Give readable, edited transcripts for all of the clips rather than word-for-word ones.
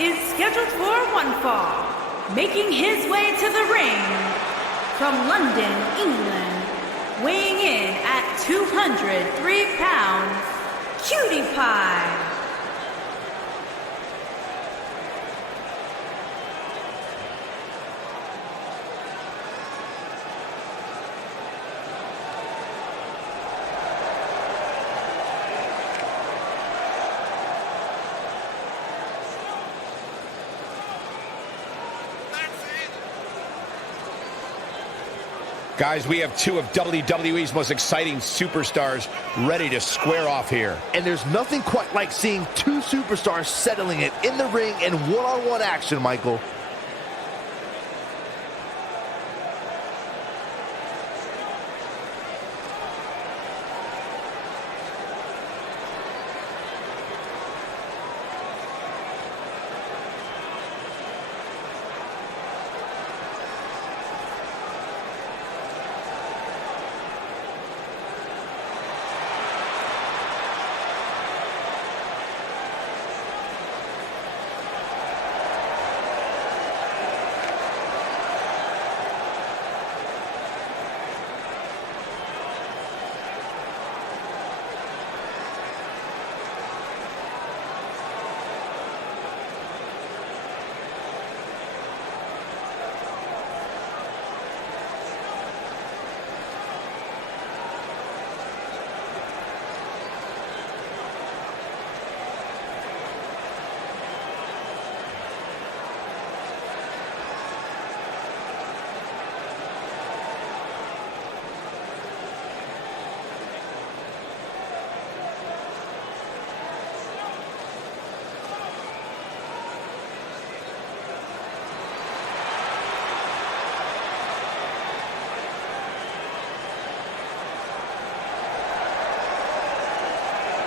is scheduled for one fall, making his way to the ring from London, England, weighing in at 203 pounds, PewDiePie. Guys, we have two of WWE's most exciting superstars ready to square off here. And there's nothing quite like seeing two superstars settling it in the ring in one-on-one action, Michael.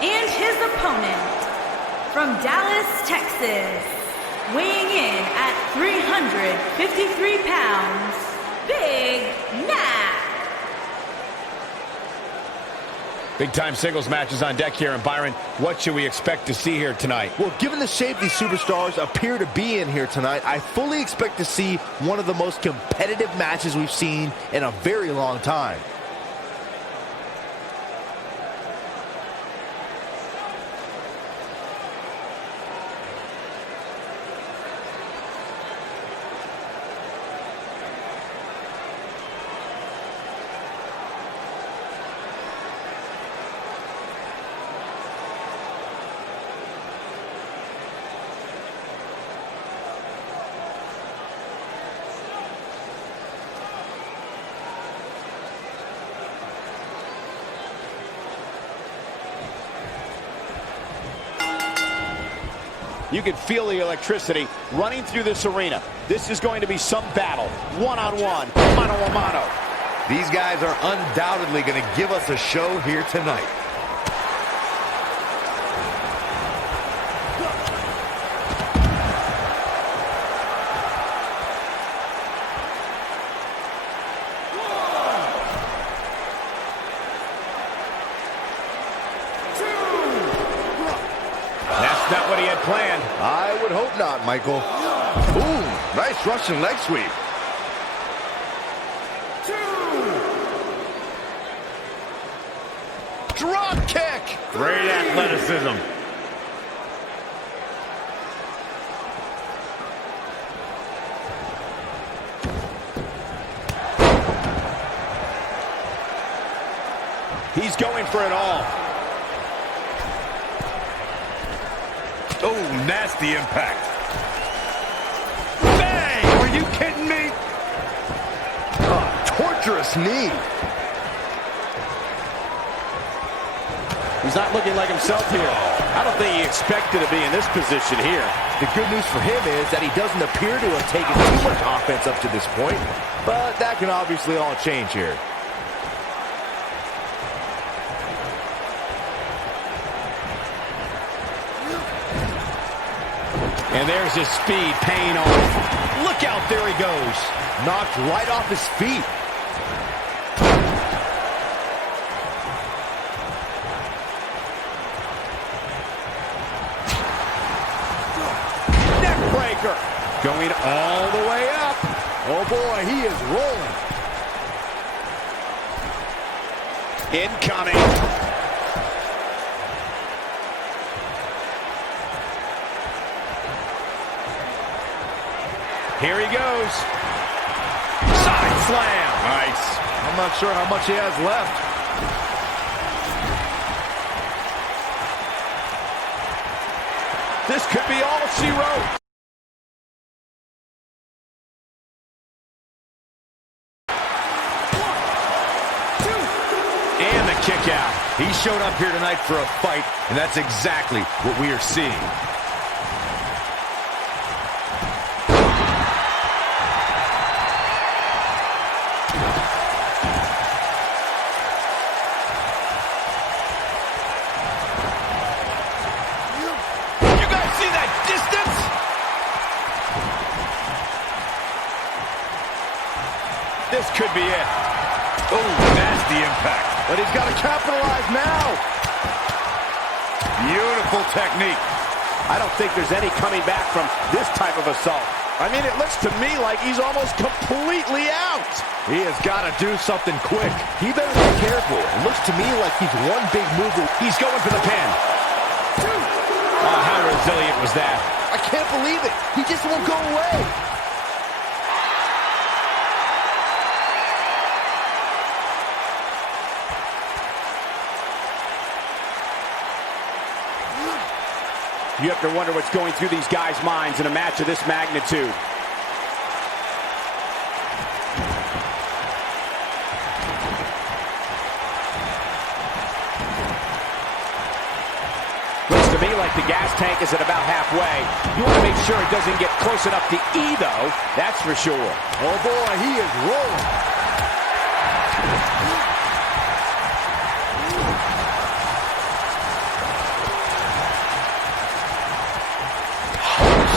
And his opponent, from Dallas, Texas, weighing in at 353 pounds, Big Mac. Big-time singles matches on deck here, and Byron, what should we expect to see here tonight? Well, given the shape these superstars appear to be in here tonight, I fully expect to see one of the most competitive matches we've seen in a very long time. You can feel the electricity running through this arena. This is going to be some battle. One-on-one, mano-a-mano. These guys are undoubtedly going to give us a show here tonight. That's not what he had planned. I would hope not, Michael. Ooh, nice Russian leg sweep. Drop kick. Great athleticism. He's going for it all. Oh, nasty impact. Bang! Are you kidding me? Torturous knee. He's not looking like himself here. I don't think he expected to be in this position here. The good news for him is that he doesn't appear to have taken too much offense up to this point, but that can obviously all change here. And there's his speed paying off. Look out, there he goes. Knocked right off his feet. Going all the way up. Oh boy, he is rolling. Incoming. Here he goes. Side slam. Nice. I'm not sure how much he has left. This could be all she wrote. And the kick out. He showed up here tonight for a fight, and that's exactly what we are seeing. You guys see that distance? This could be it. Oh, nasty impact. But he's got to capitalize now. Beautiful technique. I don't think there's any coming back from this type of assault. I mean, it looks to me like he's almost completely out. He has got to do something quick. He better be careful. It looks to me like he's one big move. He's going for the pin. Oh, how resilient was that? I can't believe it. He just won't go away. You have to wonder what's going through these guys' minds in a match of this magnitude. Looks to me like the gas tank is at about halfway. You want to make sure it doesn't get close enough to E, though. That's for sure. Oh, boy, he is rolling.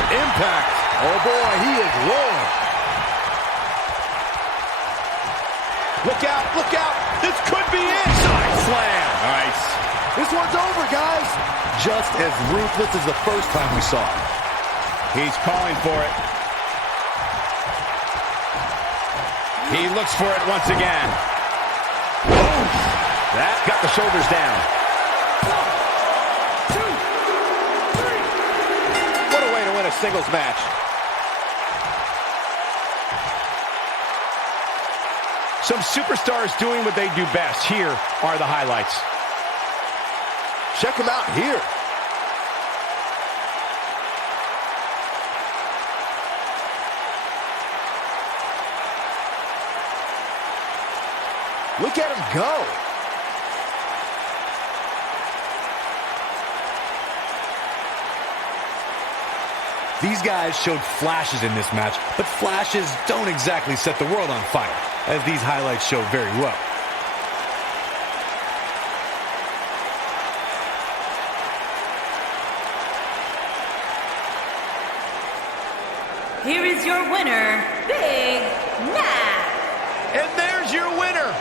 Impact. Oh, boy, he is rolling. Look out, look out. This could be it. Side slam. Nice. This one's over, guys. Just as ruthless as the first time we saw it. He's calling for it. He looks for it once again. Oof. That got the shoulders down. 1, 2, 3. What a way to win a singles match. Some superstars doing what they do best. Here are the highlights. Check him out here. Look at him go. These guys showed flashes in this match, but flashes don't exactly set the world on fire, as these highlights show very well. Here is your winner, Big Mac. And there's your winner.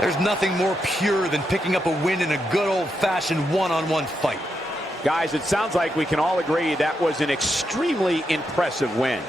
There's nothing more pure than picking up a win in a good old-fashioned one-on-one fight. Guys, it sounds like we can all agree that was an extremely impressive win.